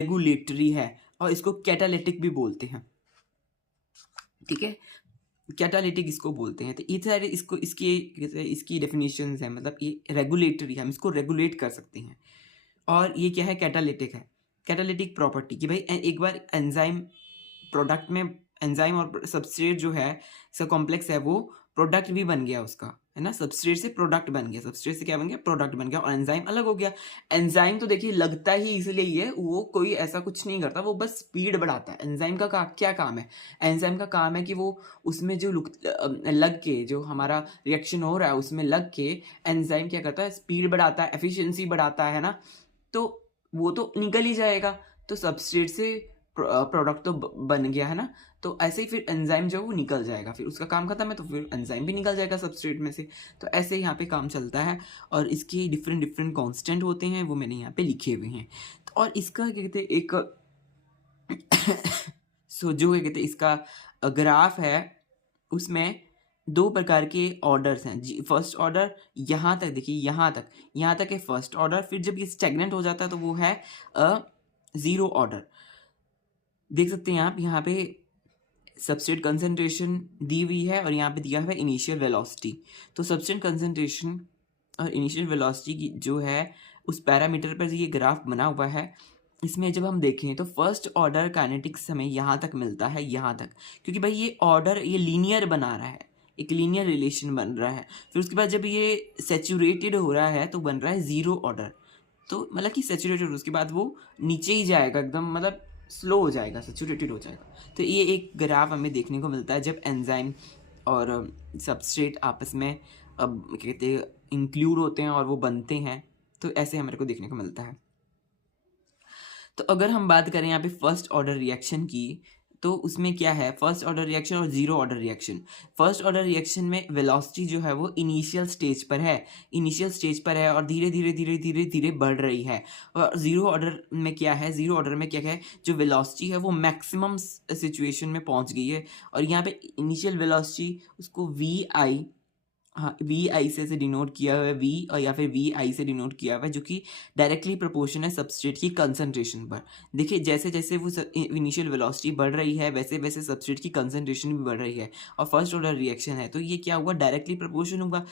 Regulatory है और इसको कैटालिटिक भी बोलते हैं। ठीक है, कैटालिटिक इसको बोलते हैं। तो ये सारे इसको इसकी डेफिनेशंस है, मतलब ये रेगुलेटरी है, हम इसको रेगुलेट कर सकते हैं। और ये क्या है, कैटालिटिक है। कैटालिटिक प्रॉपर्टी कि भाई एक बार एंजाइम प्रोडक्ट में, एंजाइम और सबस्ट्रेट जो है इसका कॉम्प्लेक्स है, वो प्रोडक्ट भी बन गया उसका, है ना। सबस्ट्रेट से प्रोडक्ट बन गया, सबस्ट्रेट से क्या बन गया, प्रोडक्ट बन गया, और एंजाइम अलग हो गया। एंजाइम तो देखिए लगता ही इसलिए ही है, वो कोई ऐसा कुछ नहीं करता, वो बस स्पीड बढ़ाता है। एंजाइम का क्या काम है, एंजाइम का काम है कि वो उसमें जो लग के जो हमारा रिएक्शन हो रहा है उसमें लग के एंजाइम क्या करता है, स्पीड बढ़ाता है, एफिशिएंसी बढ़ाता है ना। तो वो तो निकल ही जाएगा, तो सबस्ट्रेट से प्रोडक्ट तो बन गया, है ना। तो ऐसे ही फिर एंजाइम जो है वो निकल जाएगा, फिर उसका काम खत्म है, तो फिर एंजाइम भी निकल जाएगा सबस्ट्रेट में से। तो ऐसे यहाँ पे काम चलता है, और इसके डिफरेंट डिफरेंट कांस्टेंट होते हैं, वो मैंने यहाँ पे लिखे हुए हैं। तो और इसका क्या कहते हैं, एक जो क्या कहते हैं इसका ग्राफ है, उसमें दो प्रकार के ऑर्डर्स हैं जी। फर्स्ट ऑर्डर यहाँ तक देखिए, यहाँ तक है फर्स्ट ऑर्डर। फिर जब ये स्टेगनेंट हो जाता है तो वो है ज़ीरो ऑर्डर। देख सकते हैं आप यहाँ पे सबस्ट्रेट कंसंट्रेशन दी हुई है, और यहाँ पे दिया हुआ है इनिशियल वेलोसिटी। तो सबस्ट्रेट कंसंट्रेशन और इनिशियल वेलोसिटी की जो है उस पैरामीटर पर ये ग्राफ बना हुआ है। इसमें जब हम देखें तो फर्स्ट ऑर्डर काइनेटिक्स हमें यहाँ तक मिलता है, यहाँ तक, क्योंकि भाई ये ऑर्डर ये लीनियर बना रहा है, एक लीनियर रिलेशन बन रहा है। फिर उसके बाद जब ये सेचुरेटेड हो रहा है तो बन रहा है ज़ीरो ऑर्डर। तो मतलब कि सेचुरेटेड, उसके बाद वो नीचे ही जाएगा एकदम, मतलब स्लो हो जाएगा, सेचुरेटेड हो जाएगा। तो ये एक ग्राफ हमें देखने को मिलता है जब एंजाइम और सबस्ट्रेट आपस में अब क्या कहते हैं इंक्लूड होते हैं और वो बनते हैं, तो ऐसे हमारे को देखने को मिलता है। तो अगर हम बात करें यहाँ पे फर्स्ट ऑर्डर रिएक्शन की, तो उसमें क्या है, फर्स्ट ऑर्डर रिएक्शन और zero order reaction. First order reaction में वेलोसिटी जो है वो इनिशियल स्टेज पर है और धीरे धीरे धीरे धीरे धीरे बढ़ रही है। और ज़ीरो ऑर्डर में क्या है, ज़ीरो ऑर्डर में क्या है, जो वेलोसिटी है वो मैक्सिमम सिचुएशन में पहुंच गई है। और यहाँ पे इनिशियल वेलोसिटी उसको वी आई, हाँ, वी आई से डिनोट किया हुआ है, वी और या फिर वी आई से डिनोट किया हुआ है, जो कि डायरेक्टली प्रोपोर्शन है सबस्ट्रेट की कंसंट्रेशन पर। देखिए जैसे जैसे वो इनिशियल वेलोसिटी बढ़ रही है वैसे वैसे सबस्ट्रेट की कंसंट्रेशन भी बढ़ रही है, और फर्स्ट ऑर्डर रिएक्शन है तो ये क्या हुआ, डायरेक्टली प्रोपोर्शन होगा।